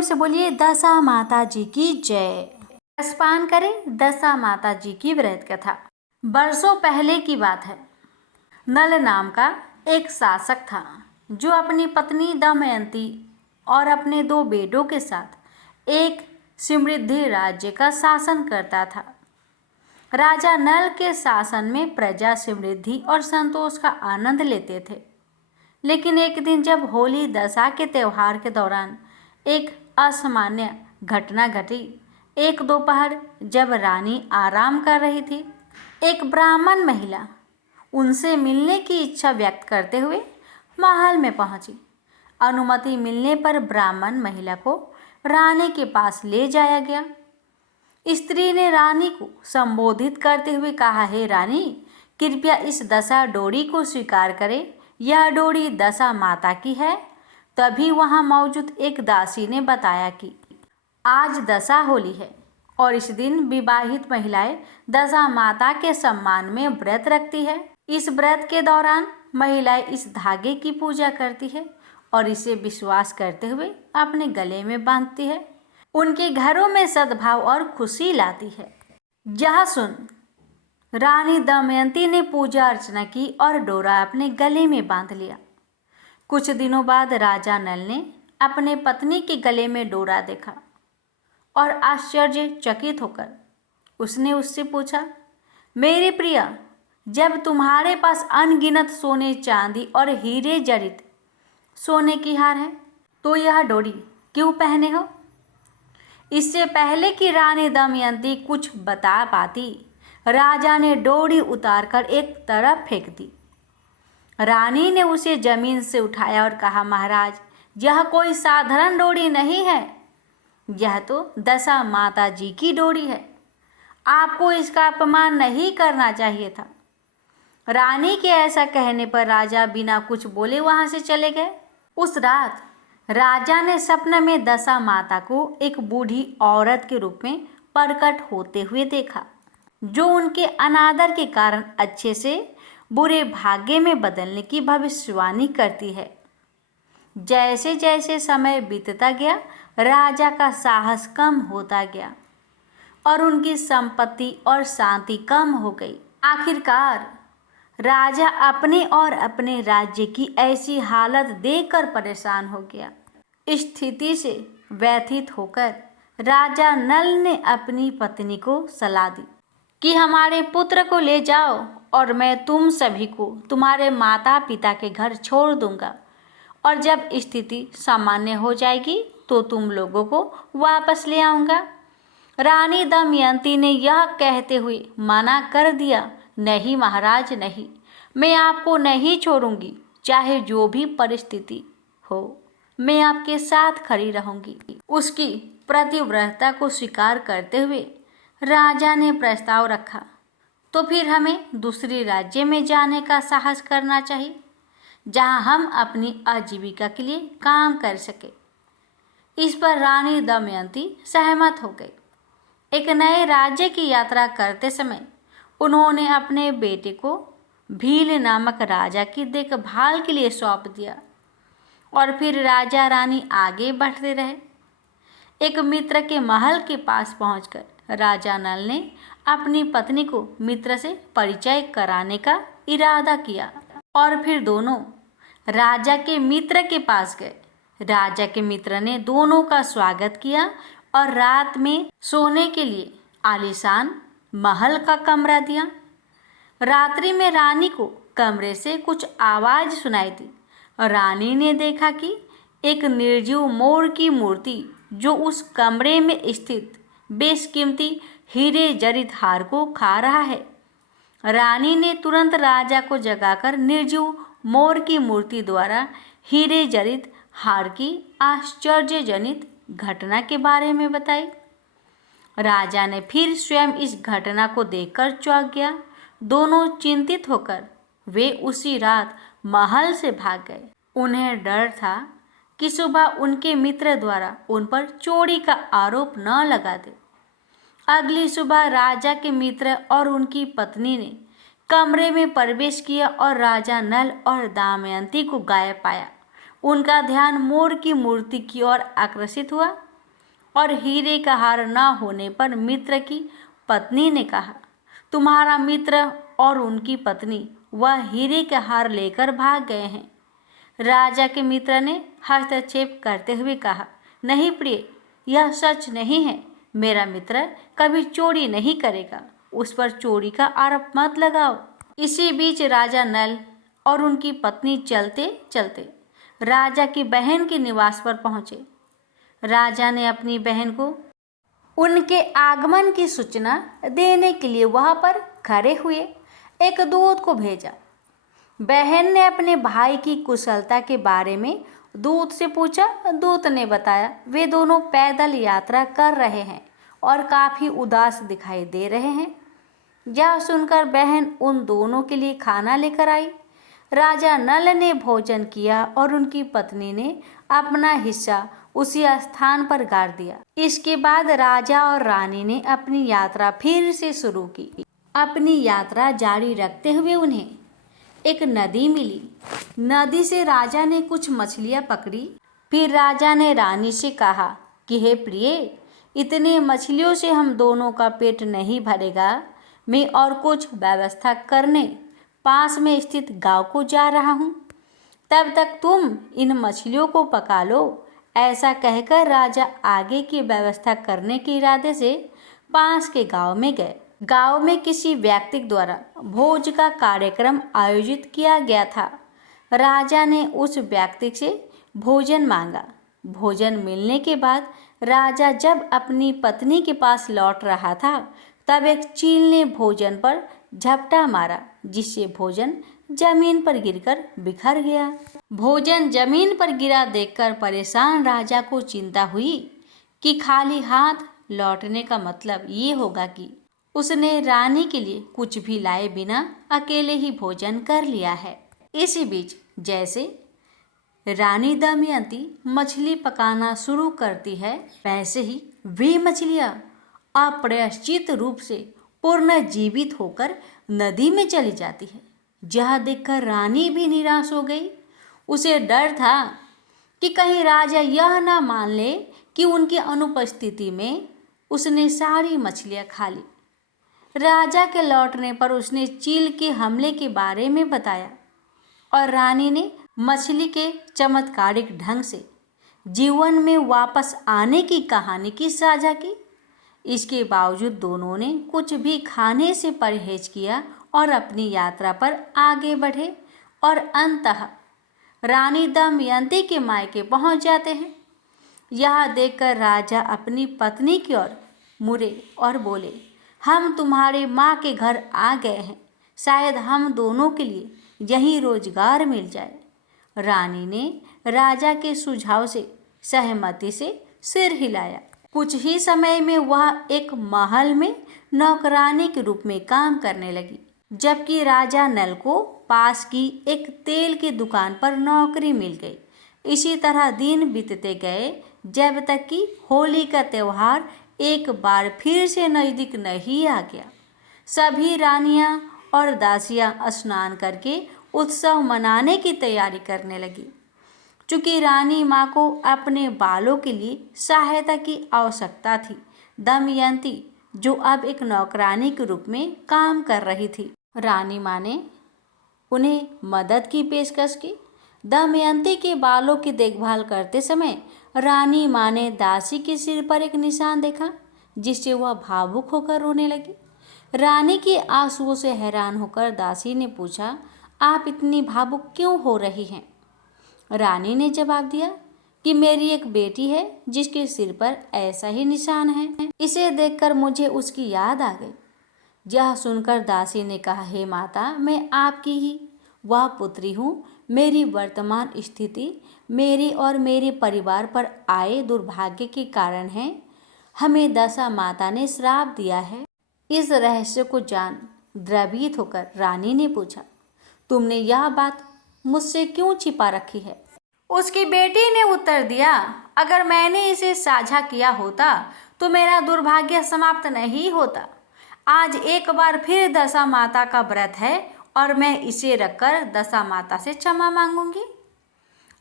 प्रेम से बोलिए दशा माता जी की जय। रसपान करें दशा माता जी की व्रत कथा। बरसों पहले की बात है। नल नाम का एक शासक था जो अपनी पत्नी दमयंती और अपने 2 बेटों के साथ एक समृद्ध राज्य का शासन करता था। राजा नल के शासन में प्रजा समृद्धि और संतोष का आनंद लेते थे। लेकिन एक दिन जब होली दशा के त्योहार के दौरान एक असामान्य घटना घटी। एक दोपहर जब रानी आराम कर रही थी, एक ब्राह्मण महिला उनसे मिलने की इच्छा व्यक्त करते हुए महल में पहुंची। अनुमति मिलने पर ब्राह्मण महिला को रानी के पास ले जाया गया। स्त्री ने रानी को संबोधित करते हुए कहा, हे रानी, कृपया इस दशा डोरी को स्वीकार करें। यह डोरी दशा माता की है। तभी वहां मौजूद एक दासी ने बताया कि आज दशा होली है और इस दिन विवाहित महिलाएं दशा माता के सम्मान में व्रत रखती है। इस व्रत के दौरान महिलाएं इस धागे की पूजा करती है और इसे विश्वास करते हुए अपने गले में बांधती है। उनके घरों में सद्भाव और खुशी लाती है। यह सुन रानी दमयंती ने पूजा अर्चना की और डोरा अपने गले में बांध लिया। कुछ दिनों बाद राजा नल ने अपने पत्नी के गले में डोरा देखा और आश्चर्यचकित होकर उसने उससे पूछा, मेरे प्रिय, जब तुम्हारे पास अनगिनत सोने चांदी और हीरे जड़ित सोने की हार है तो यह डोरी क्यों पहने हो? इससे पहले कि रानी दमयंती कुछ बता पाती, राजा ने डोरी उतारकर एक तरफ फेंक दी। रानी ने उसे जमीन से उठाया और कहा, महाराज, यह कोई साधारण डोरी नहीं है, यह तो दशा माता जी की डोरी है। आपको इसका अपमान नहीं करना चाहिए था। रानी के ऐसा कहने पर राजा बिना कुछ बोले वहां से चले गए। उस रात राजा ने सपने में दशा माता को एक बूढ़ी औरत के रूप में प्रकट होते हुए देखा, जो उनके अनादर के कारण अच्छे से बुरे भाग्य में बदलने की भविष्यवाणी करती है। जैसे जैसे समय बीतता गया, राजा का साहस कम होता गया और उनकी संपत्ति और शांति कम हो गई। आखिरकार राजा अपने और अपने राज्य की ऐसी हालत देखकर परेशान हो गया। स्थिति से व्यथित होकर राजा नल ने अपनी पत्नी को सलाह दी कि हमारे पुत्र को ले जाओ और मैं तुम सभी को तुम्हारे माता पिता के घर छोड़ दूंगा, और जब स्थिति सामान्य हो जाएगी तो तुम लोगों को वापस ले आऊंगा। रानी दमयंती ने यह कहते हुए मना कर दिया, नहीं महाराज, नहीं, मैं आपको नहीं छोड़ूंगी। चाहे जो भी परिस्थिति हो, मैं आपके साथ खड़ी रहूंगी। उसकी प्रतिव्रता को स्वीकार करते हुए राजा ने प्रस्ताव रखा, तो फिर हमें दूसरे राज्य में जाने का साहस करना चाहिए, जहां हम अपनी आजीविका के लिए काम कर सके। इस पर रानी दमयंती सहमत हो गई। एक नए राज्य की यात्रा करते समय उन्होंने अपने बेटे को भील नामक राजा की देखभाल के लिए सौंप दिया और फिर राजा रानी आगे बढ़ते रहे। एक मित्र के महल के पास पहुंचकर राजा नल ने अपनी पत्नी को मित्र से परिचय कराने का इरादा किया और फिर दोनों राजा के मित्र के पास गए। राजा के मित्र ने दोनों का स्वागत किया और रात में सोने के लिए आलीशान महल का कमरा दिया। रात्रि में रानी को कमरे से कुछ आवाज सुनाई दी। रानी ने देखा कि एक निर्जीव मोर की मूर्ति, जो उस कमरे में स्थित बेशकीमती हीरे जड़ित हार को खा रहा है। रानी ने तुरंत राजा को जगाकर निर्जीव मोर की मूर्ति द्वारा हीरे जड़ित हार की आश्चर्यजनित घटना के बारे में बताई। राजा ने फिर स्वयं इस घटना को देखकर चौंक गया। दोनों चिंतित होकर वे उसी रात महल से भाग गए। उन्हें डर था कि सुबह उनके मित्र द्वारा उन पर चोरी का आरोप न लगा दे। अगली सुबह राजा के मित्र और उनकी पत्नी ने कमरे में प्रवेश किया और राजा नल और दमयंती को गायब पाया। उनका ध्यान मोर की मूर्ति की ओर आकर्षित हुआ। और हीरे का हार न होने पर मित्र की पत्नी ने कहा, तुम्हारा मित्र और उनकी पत्नी वह हीरे का हार लेकर भाग गए हैं। राजा के मित्र ने हस्तक्षेप करते हुए कहा, नहीं प्रिय, यह सच नहीं है। मेरा मित्र कभी चोरी नहीं करेगा, उस पर चोरी का आरोप मत लगाओ। इसी बीच राजा नल और उनकी पत्नी चलते चलते राजा की बहन के निवास पर पहुंचे। राजा ने अपनी बहन को उनके आगमन की सूचना देने के लिए वहां पर खड़े हुए एक दूत को भेजा। बहन ने अपने भाई की कुशलता के बारे में दूत से पूछा। दूत ने बताया वे दोनों पैदल यात्रा कर रहे हैं और काफ़ी उदास दिखाई दे रहे हैं। यह सुनकर बहन उन दोनों के लिए खाना लेकर आई। राजा नल ने भोजन किया और उनकी पत्नी ने अपना हिस्सा उसी स्थान पर गाड़ दिया। इसके बाद राजा और रानी ने अपनी यात्रा फिर से शुरू की। अपनी यात्रा जारी रखते हुए उन्हें एक नदी मिली। नदी से राजा ने कुछ मछलियां पकड़ी। फिर राजा ने रानी से कहा कि हे प्रिय, इतने मछलियों से हम दोनों का पेट नहीं भरेगा। मैं और कुछ व्यवस्था करने पास में स्थित गांव को जा रहा हूँ, तब तक तुम इन मछलियों को पका लो। ऐसा कहकर राजा आगे की व्यवस्था करने के इरादे से पास के गांव में गए। गांव में किसी व्यक्ति द्वारा भोज का कार्यक्रम आयोजित किया गया था। राजा ने उस व्यक्ति से भोजन मांगा। भोजन मिलने के बाद राजा जब अपनी पत्नी के पास लौट रहा था, तब एक चील ने भोजन पर झपटा मारा, जिससे भोजन जमीन पर गिरकर बिखर गया। भोजन जमीन पर गिरा देखकर परेशान राजा को चिंता हुई कि खाली हाथ लौटने का मतलब ये होगा कि उसने रानी के लिए कुछ भी लाए बिना अकेले ही भोजन कर लिया है। इसी बीच जैसे रानी दमयंती मछली पकाना शुरू करती है, वैसे ही वे मछलियाँ अप्रत्याशित रूप से पुनर्जीवित होकर नदी में चली जाती है। यह देखकर रानी भी निराश हो गई। उसे डर था कि कहीं राजा यह न मान ले कि उनकी अनुपस्थिति में उसने सारी मछलियाँ खा ली। राजा के लौटने पर उसने चील के हमले के बारे में बताया और रानी ने मछली के चमत्कारिक ढंग से जीवन में वापस आने की कहानी की साझा की। इसके बावजूद दोनों ने कुछ भी खाने से परहेज किया और अपनी यात्रा पर आगे बढ़े और अंततः रानी दमयंती के मायके पहुंच जाते हैं। यह देखकर राजा अपनी पत्नी की ओर मुड़े और बोले, हम तुम्हारे माँ के घर आ गए हैं, शायद हम दोनों के लिए यहीं रोजगार मिल जाए। रानी ने राजा के सुझाव से सहमति से सिर हिलाया। कुछ ही समय में वह एक महल में नौकरानी के रूप में काम करने लगी, जबकि राजा नल को पास की एक तेल की दुकान पर नौकरी मिल गई। इसी तरह दिन बीतते गए, जब तक कि होली का त्यौहार एक बार फिर से नज़दीक नहीं आ गया। सभी रानियां और दासियां स्नान करके उत्सव मनाने की तैयारी करने लगी। चूँकि रानी माँ को अपने बालों के लिए सहायता की आवश्यकता थी, दमयंती जो अब एक नौकरानी के रूप में काम कर रही थी, रानी माँ ने उन्हें मदद की पेशकश की। दमयंती के बालों की देखभाल करते समय रानी माँ ने दासी के सिर पर एक निशान देखा, जिससे वह भावुक होकर रोने लगी। रानी के आंसुओं से हैरान होकर दासी ने पूछा, आप इतनी भावुक क्यों हो रही हैं? रानी ने जवाब दिया कि मेरी एक बेटी है जिसके सिर पर ऐसा ही निशान है। इसे देखकर मुझे उसकी याद आ गई। यह सुनकर दासी ने कहा, हे माता, मैं आपकी ही वह पुत्री हूँ। मेरी वर्तमान स्थिति मेरे और मेरे परिवार पर आए दुर्भाग्य के कारण है। हमें दशा माता ने श्राप दिया है। इस रहस्य को जान द्रवित होकर रानी ने पूछा, तुमने यह बात मुझसे क्यों छिपा रखी है? उसकी बेटी ने उत्तर दिया, अगर मैंने इसे साझा किया होता तो मेरा दुर्भाग्य समाप्त नहीं होता। आज एक बार फिर दशा माता का व्रत है और मैं इसे रखकर दशा माता से क्षमा मांगूंगी।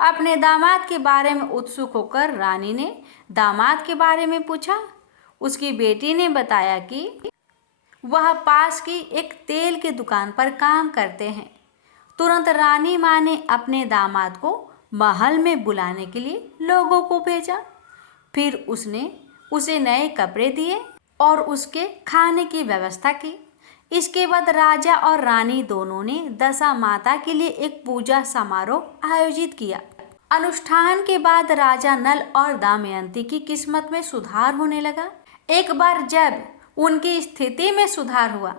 अपने दामाद के बारे में उत्सुक होकर रानी ने दामाद के बारे में पूछा। उसकी बेटी ने बताया कि वह पास की एक तेल की दुकान पर काम करते हैं। तुरंत रानी माँ ने अपने दामाद को महल में बुलाने के लिए लोगों को भेजा। फिर उसने उसे नए कपड़े दिए और उसके खाने की व्यवस्था की। इसके बाद राजा और रानी दोनों ने दशा माता के लिए एक पूजा समारोह आयोजित किया। अनुष्ठान के बाद राजा नल और दमयंती की किस्मत में सुधार होने लगा। एक बार जब उनकी स्थिति में सुधार हुआ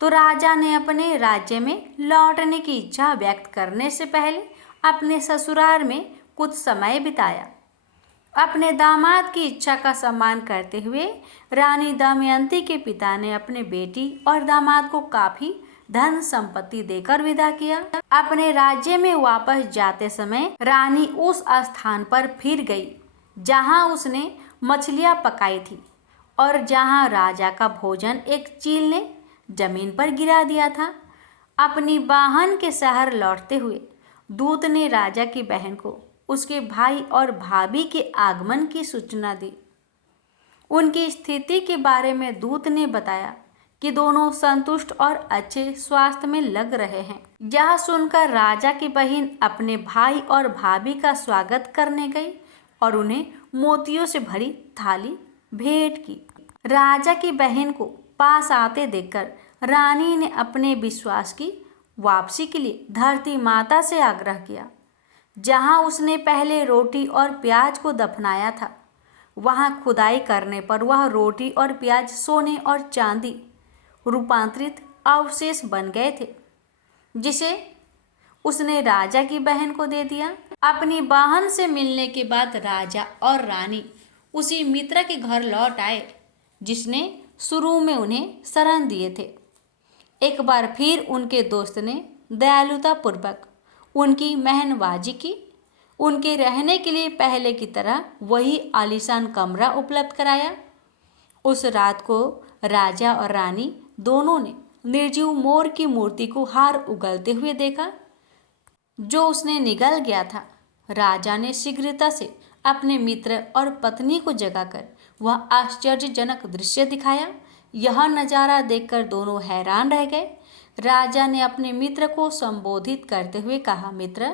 तो राजा ने अपने राज्य में लौटने की इच्छा व्यक्त करने से पहले अपने ससुराल में कुछ समय बिताया। अपने दामाद की इच्छा का सम्मान करते हुए रानी दमयंती के पिता ने अपने बेटी और दामाद को काफी धन संपत्ति देकर विदा किया। अपने राज्य में वापस जाते समय रानी उस स्थान पर फिर गई जहां उसने मछलियां पकाई थी और जहां राजा का भोजन एक चील ने जमीन पर गिरा दिया था। अपनी बहन के शहर लौटते हुए दूत ने राजा की बहन को उसके भाई और भाभी के आगमन की सूचना दी। उनकी स्थिति के बारे में दूत ने बताया कि दोनों संतुष्ट और अच्छे स्वास्थ्य में लग रहे हैं। यह सुनकर राजा की बहन अपने भाई और भाभी का स्वागत करने गई और उन्हें मोतियों से भरी थाली भेंट की। राजा की बहन को पास आते देखकर रानी ने अपने विश्वास की वापसी के लिए धरती माता से आग्रह किया। जहां उसने पहले रोटी और प्याज को दफनाया था, वहां खुदाई करने पर वह रोटी और प्याज सोने और चांदी रूपांतरित अवशेष बन गए थे, जिसे उसने राजा की बहन को दे दिया। अपनी बहन से मिलने के बाद राजा और रानी उसी मित्र के घर लौट आए जिसने शुरू में उन्हें शरण दिए थे। एक बार फिर उनके दोस्त ने दयालुता पूर्वक उनकी मेहनबाजी की। उनके रहने के लिए पहले की तरह वही आलीशान कमरा उपलब्ध कराया। उस रात को राजा और रानी दोनों ने निर्जीव मोर की मूर्ति को हार उगलते हुए देखा जो उसने निगल गया था। राजा ने शीघ्रता से अपने मित्र और पत्नी को जगाकर वह आश्चर्यजनक दृश्य दिखाया। यह नज़ारा देखकर दोनों हैरान रह गए। राजा ने अपने मित्र को संबोधित करते हुए कहा, मित्र,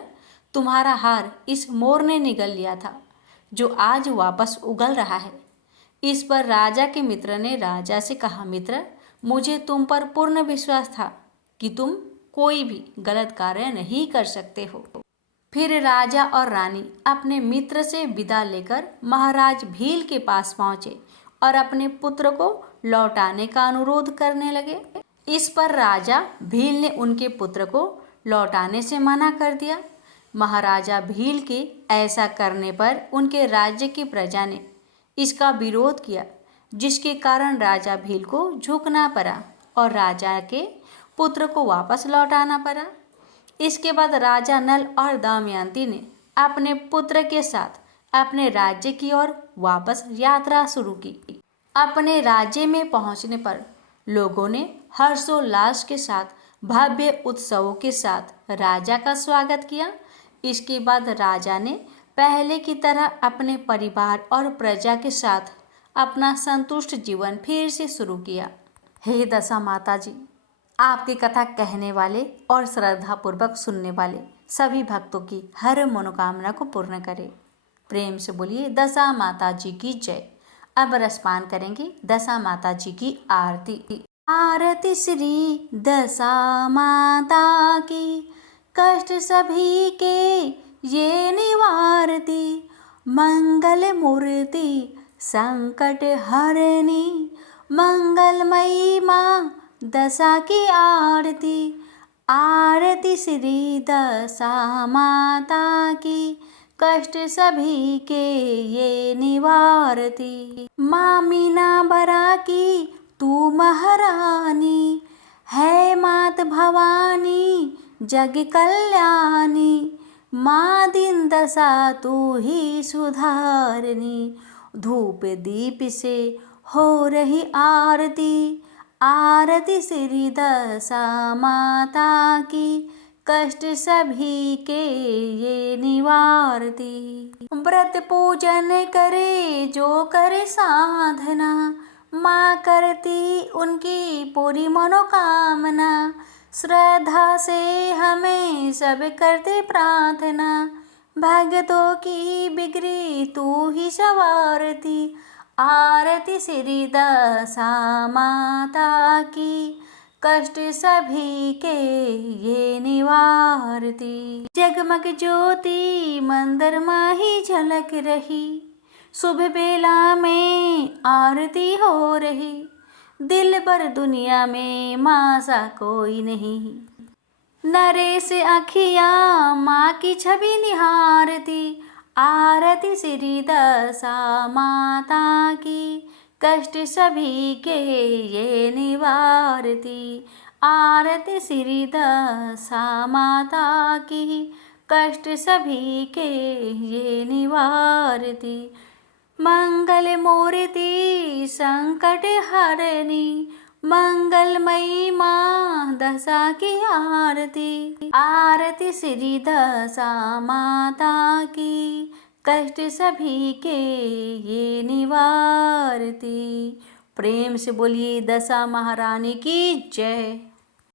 तुम्हारा हार इस मोर ने निगल लिया था जो आज वापस उगल रहा है। इस पर राजा के मित्र ने राजा से कहा, मित्र, मुझे तुम पर पूर्ण विश्वास था कि तुम कोई भी गलत कार्य नहीं कर सकते हो। फिर राजा और रानी अपने मित्र से विदा लेकर महाराज भील के पास पहुंचे और अपने पुत्र को लौटाने का अनुरोध करने लगे। इस पर राजा भील ने उनके पुत्र को लौटाने से मना कर दिया। महाराजा भील के ऐसा करने पर उनके राज्य की प्रजा ने इसका विरोध किया, जिसके कारण राजा भील को झुकना पड़ा और राजा के पुत्र को वापस लौटाना पड़ा। इसके बाद राजा नल और दमयंती ने अपने पुत्र के साथ अपने राज्य की ओर वापस यात्रा शुरू की। अपने राज्य में पहुंचने पर लोगों ने हर्षोल्लास के साथ भव्य उत्सवों के साथ राजा का स्वागत किया। इसके बाद राजा ने पहले की तरह अपने परिवार और प्रजा के साथ अपना संतुष्ट जीवन फिर से शुरू किया। हे दशा माता जी, आपकी कथा कहने वाले और श्रद्धापूर्वक सुनने वाले सभी भक्तों की हर मनोकामना को पूर्ण करे। प्रेम से बोलिए दशा माता जी की जय। अब रसपान करेंगे दशा माता जी की आरती। आरती श्री दशा माता की, कष्ट सभी के ये निवारती, मंगल मूर्ति संकट हरनी, मंगलमयी माँ दशा की आरती। आरती श्री दशा माता की, कष्ट सभी के ये निवारती। माँ मीना बरा की तू महारानी, है मात भवानी जग कल्याणी। माँ दीन दशा तू ही सुधारनी, धूप दीप से हो रही आरती। आरती श्री दशा माता की, कष्ट सभी के ये निवारती। व्रत पूजन करे जो करे साधना, माँ करती उनकी पूरी मनोकामना। श्रद्धा से हमें सब करते प्रार्थना, भगतों की बिगड़ी तू ही संवारती। आरती श्री दशा माता की, कष्ट सभी के ये निवारती। जगमग ज्योति मंदिर में ही झलक रही, शुभ बेला में आरती हो रही। दिल भर दुनिया में माँ सा कोई नहीं, नरेश अखिया माँ की छवि निहारती। आरती श्री दशा माता की, कष्ट सभी के ये निवारती। आरती श्री दशा माता की, कष्ट सभी के ये निवारती। मंगल मूर्ति संकट हरनी, मंगलमयी माँ दशा की आरती। आरती श्री दशा माता की, कष्ट सभी के ये निवारती। प्रेम से बोलिए दशा महारानी की जय।